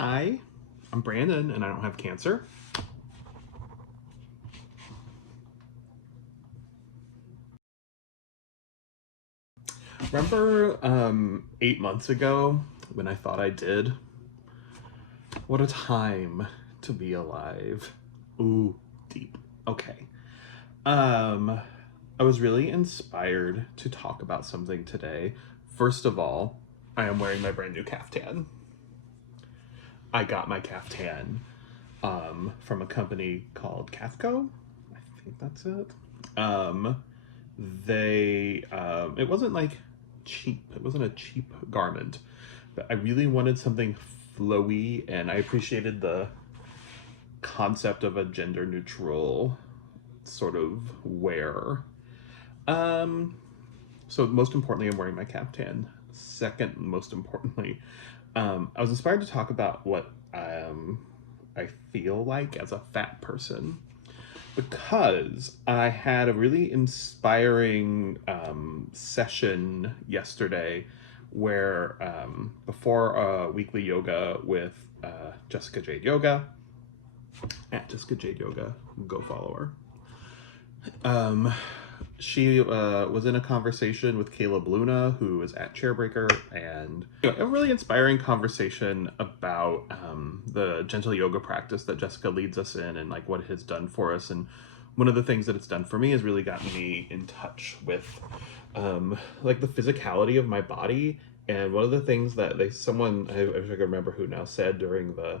Hi, I'm Brandon and I don't have cancer. Remember 8 months ago when I thought I did? What a time to be alive. Ooh, deep. Okay. Um, I was really inspired to talk about something today. First of all, I am wearing my brand new caftan. I got my caftan from a company called Cathco. I think that's it. Um, it wasn't like cheap. It wasn't a cheap garment, but I really wanted something flowy, and I appreciated the concept of a gender neutral sort of wear. Um, so most importantly, I'm wearing my caftan. Second, most importantly, I was inspired to talk about what I feel like as a fat person, because I had a really inspiring session yesterday where before weekly yoga with Jessica Jade Yoga, at Jessica Jade Yoga, go follow her. She was in a conversation with Caleb Luna, who is at Chairbreaker, and a really inspiring conversation about the gentle yoga practice that Jessica leads us in, and like what it has done for us. And one of the things that it's done for me has really gotten me in touch with like the physicality of my body. And one of the things that someone, I wish I could remember who now, said during the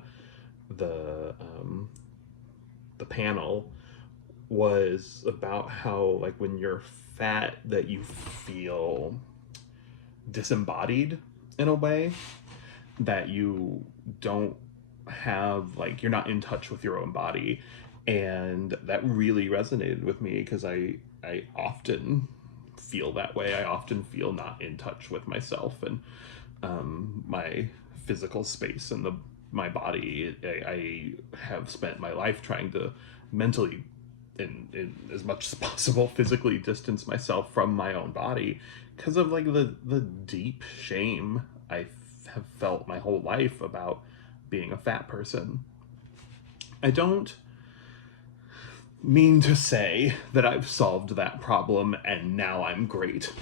um, the panel was about how, like, when you're fat, that you feel disembodied in a way, that you don't have, like, you're not in touch with your own body. And that really resonated with me because I often feel that way. I often feel not in touch with myself and my physical space and my body. I have spent my life trying to mentally, in as much as possible, physically distance myself from my own body because of like the deep shame I have felt my whole life about being a fat person. I don't mean to say that I've solved that problem and now I'm great.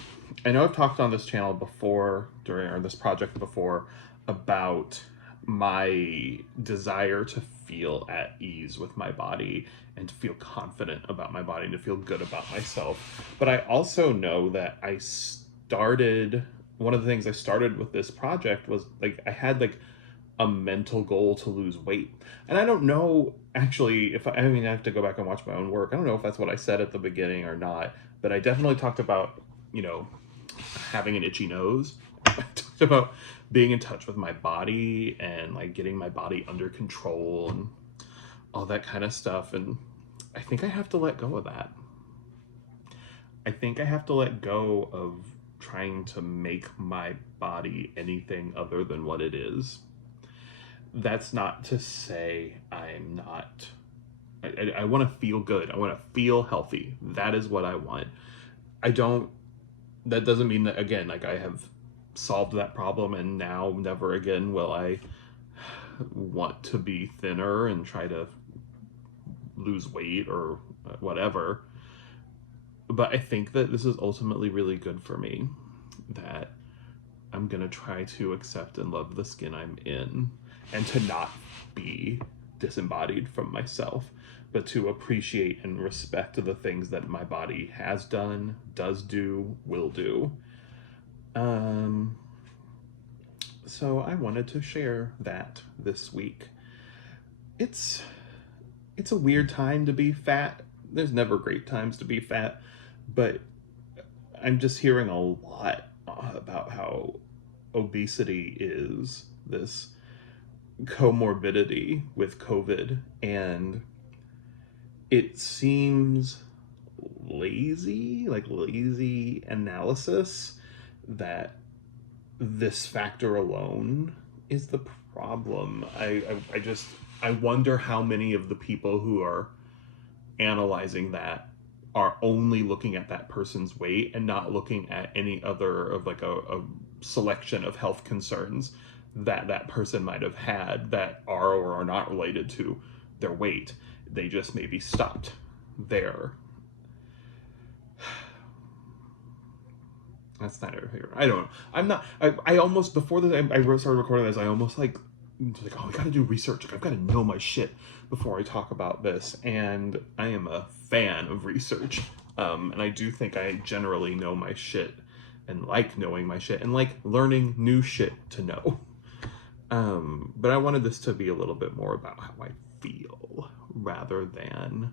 I know I've talked on this channel before, or this project before, about my desire to feel at ease with my body and to feel confident about my body and to feel good about myself. But I also know that one of the things I started with this project was like I had like a mental goal to lose weight. And I don't know actually if I mean, I have to go back and watch my own work. I don't know if that's what I said at the beginning or not, but I definitely talked about, having an itchy nose. I talked about being in touch with my body and like getting my body under control and all that kind of stuff. And I think I have to let go of that. I think I have to let go of trying to make my body anything other than what it is. That's not to say I'm not. I want to feel good. I want to feel healthy. That is what I want. I don't. That doesn't mean that, again, like I have solved that problem and now never again will I want to be thinner and try to lose weight or whatever. But I think that this is ultimately really good for me. That I'm gonna try to accept and love the skin I'm in and to not be disembodied from myself, but to appreciate and respect the things that my body has done, does do, will do. So I wanted to share that this week. It's a weird time to be fat. There's never great times to be fat, but I'm just hearing a lot about how obesity is this comorbidity with COVID, and it seems lazy analysis that this factor alone is the problem. I wonder how many of the people who are analyzing that are only looking at that person's weight and not looking at any other of like a selection of health concerns that that person might have had that are or are not related to their weight. They just maybe stopped there. That's neither here. I don't know. I'm not. I almost before this. I started recording this. I almost like oh, I got to do research. Like, I've got to know my shit before I talk about this. And I am a fan of research. And I do think I generally know my shit and like knowing my shit and like learning new shit to know. But I wanted this to be a little bit more about how I feel rather than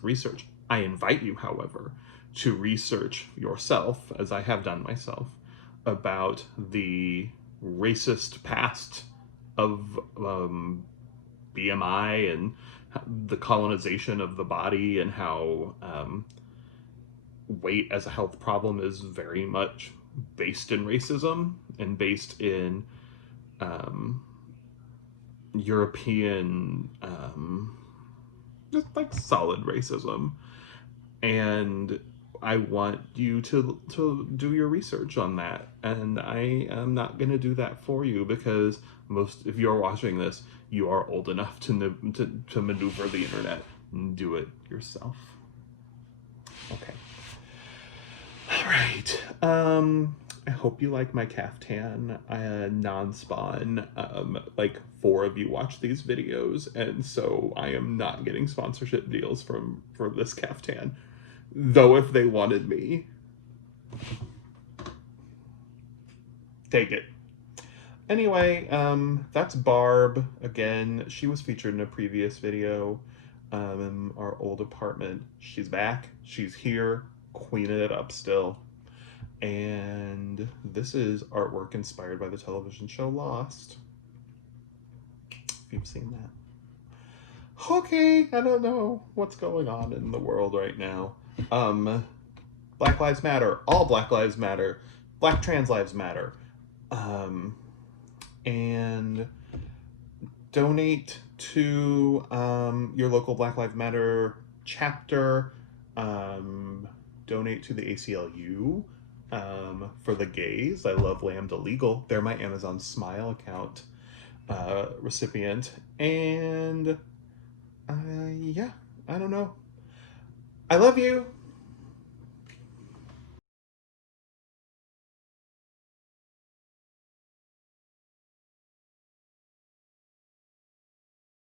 research. I invite you, however, to research yourself, as I have done myself, about the racist past of BMI and the colonization of the body, and how weight as a health problem is very much based in racism and based in European just like solid racism. And I want you to do your research on that, and I am not going to do that for you, because if you're watching this, you are old enough to maneuver the internet and do it yourself. Okay. All right. I hope you like my caftan. Non-spawn. Like 4 of you watch these videos, and so I am not getting sponsorship deals for this caftan. Though if they wanted me, take it. Anyway, that's Barb again. She was featured in a previous video in our old apartment. She's back. She's here, queening it up still. And this is artwork inspired by the television show Lost. If you've seen that. Okay, I don't know what's going on in the world right now. Black Lives Matter. All Black Lives Matter. Black trans lives matter. And donate to your local Black Lives Matter chapter. Donate to the ACLU for the gays. I love Lambda Legal. They're my Amazon Smile account recipient. And yeah, I don't know. I love you.